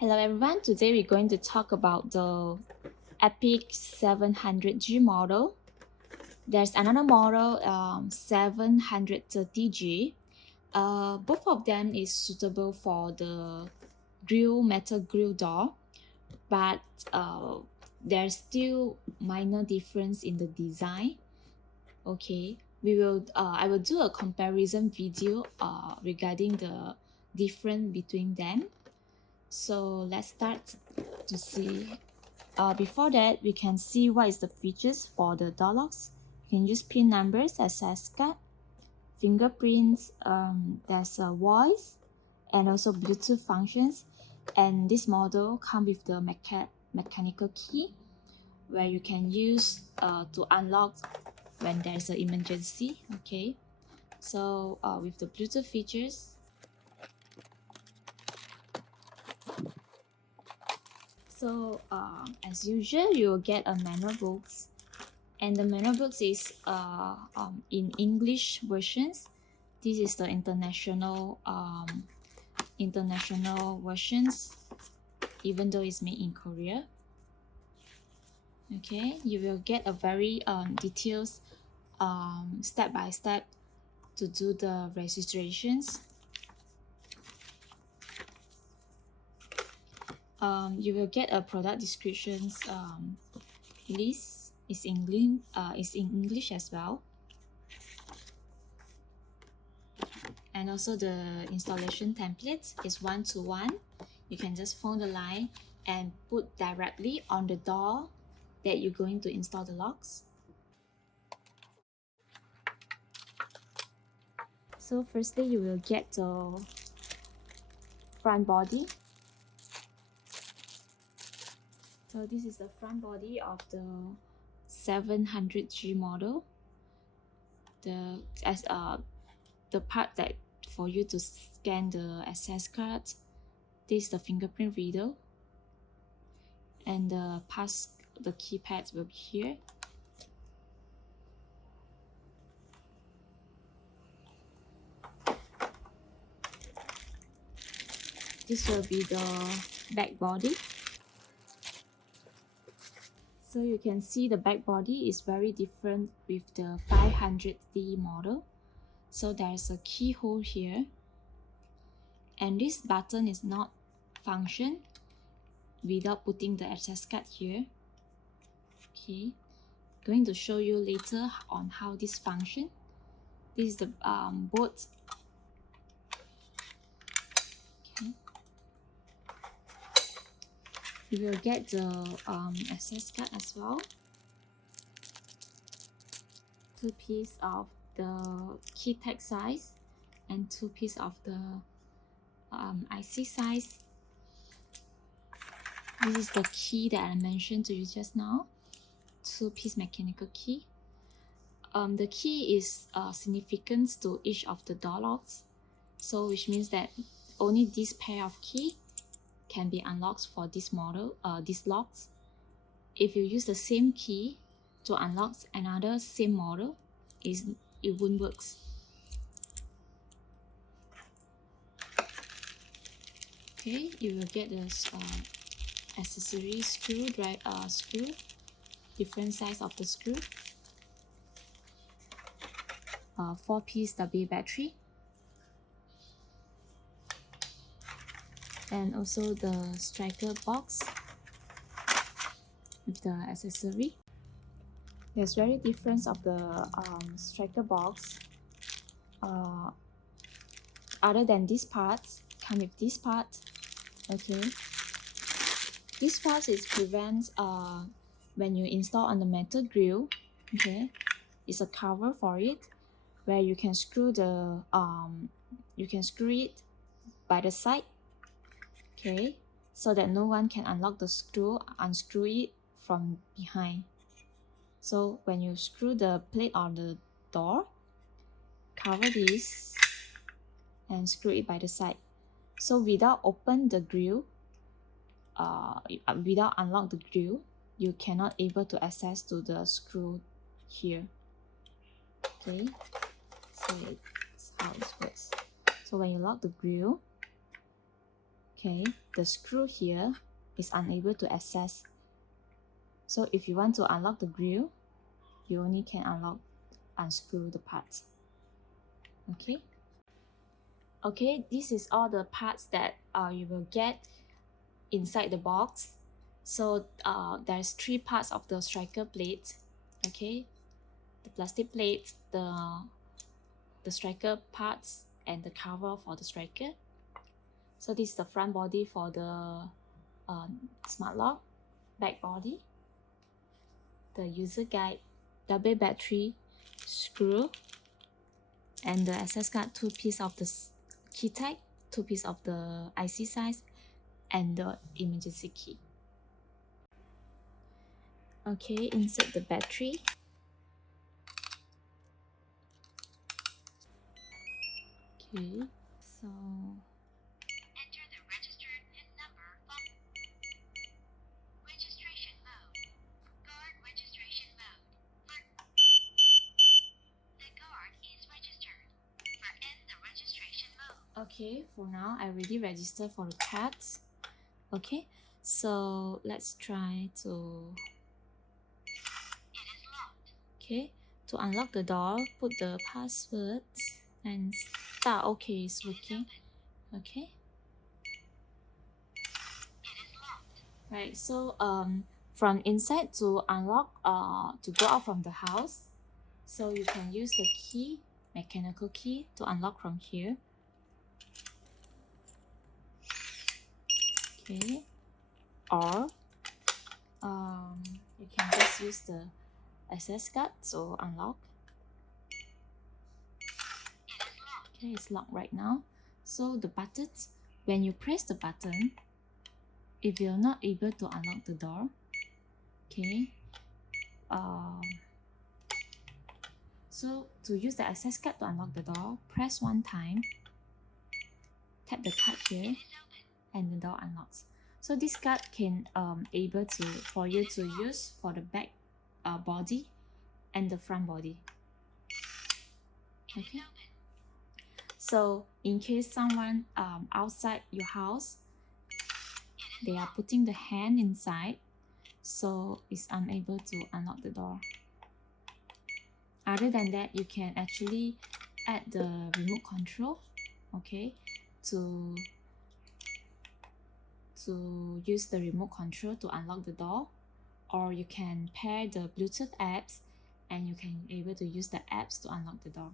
Hello everyone, today we're going to talk about the ES-F700G model. There's another model, 730G. Both of them is suitable for the metal grill door, but there's still minor difference in the design. Okay, I will do a comparison video regarding the difference between them. So let's start to see. Before that, we can see what is the features for the door locks. You can use pin numbers, access card, fingerprints, there's a voice, and also Bluetooth functions. And this model comes with the mechanical key, where you can use to unlock when there's an emergency. Okay, so with the Bluetooth features, so as usual, you will get a manual books, and the manual books is in English versions. This is the international versions, even though it's made in Korea. Okay, you will get a very detailed step by step to do the registrations. You will get a product descriptions list. It's in English as well, and also the installation template is 1-to-1. You can just phone the line and put directly on the door that you're going to install the locks. So firstly, you will get the front body. So this is the front body of the 700G model. The part that for you to scan the access card. This is the fingerprint reader, and the keypad will be here. This will be the back body. So you can see the back body is very different with the 500D model. So there's a keyhole here, and this button is not function without putting the access card here. Okay, going to show you later on how this function. This is the board. Okay, you will get the access card as well. 2 pieces of the key tag size and 2 pieces of the IC size. This is the key that I mentioned to you just now, 2-piece mechanical key. The key is significant to each of the door locks, so which means that only this pair of key can be unlocked for this model, these locks. If you use the same key to unlock another same model, it won't work. Okay, you will get this accessory screw, different size of the screw, 4-piece AA battery, and also the striker box with the accessory. There's very difference of the striker box. Other than this part, come with this part. Okay, this part is prevents when you install on the metal grill. Okay, it's a cover for it where you can screw the it by the side. Okay, so that no one can unscrew it from behind. So when you screw the plate on the door, cover this and screw it by the side. So without open the grill, without unlock the grill, you cannot able to access to the screw here. Okay, so that's how it works. So when you lock the grill, Okay, the screw here is unable to access. So if you want to unlock the grill, you only can unscrew the parts. Okay. Okay, this is all the parts that you will get inside the box. So there's 3 parts of the striker plate. Okay, the plastic plate, the striker parts, and the cover for the striker. So this is the front body for the smart lock, back body, the user guide, double battery, screw, and the access card, 2 pieces of the key tag, 2 pieces of the IC size, and the emergency key. Okay, insert the battery. Okay, so enter the registered PIN number. Registration mode. Card registration mode. The card is registered. For end the registration mode. okay, for now I already registered for the cards. Okay, so let's try to. It is locked. Okay, to unlock the door, put the password and start. Okay, it's working. Okay. It is locked. Right, so from inside to unlock, to go out from the house, so you can use the key, mechanical key, to unlock from here. Okay, or you can just use the access card to unlock. It is locked. Okay, it's locked right now. So the buttons, when you press the button, if you're not able to unlock the door, okay, so to use the access card to unlock the door, press 1 time, tap the card here, It is open. and the door unlocks. So this card can able to for you to use for the back body and the front body. It is Okay. open. So in case someone outside your house, It is they are locked. putting the hand inside, so it's unable to unlock the door. Other than that, you can actually add the remote control, okay, to use the remote control to unlock the door, or you can pair the Bluetooth apps and you can able to use the apps to unlock the door.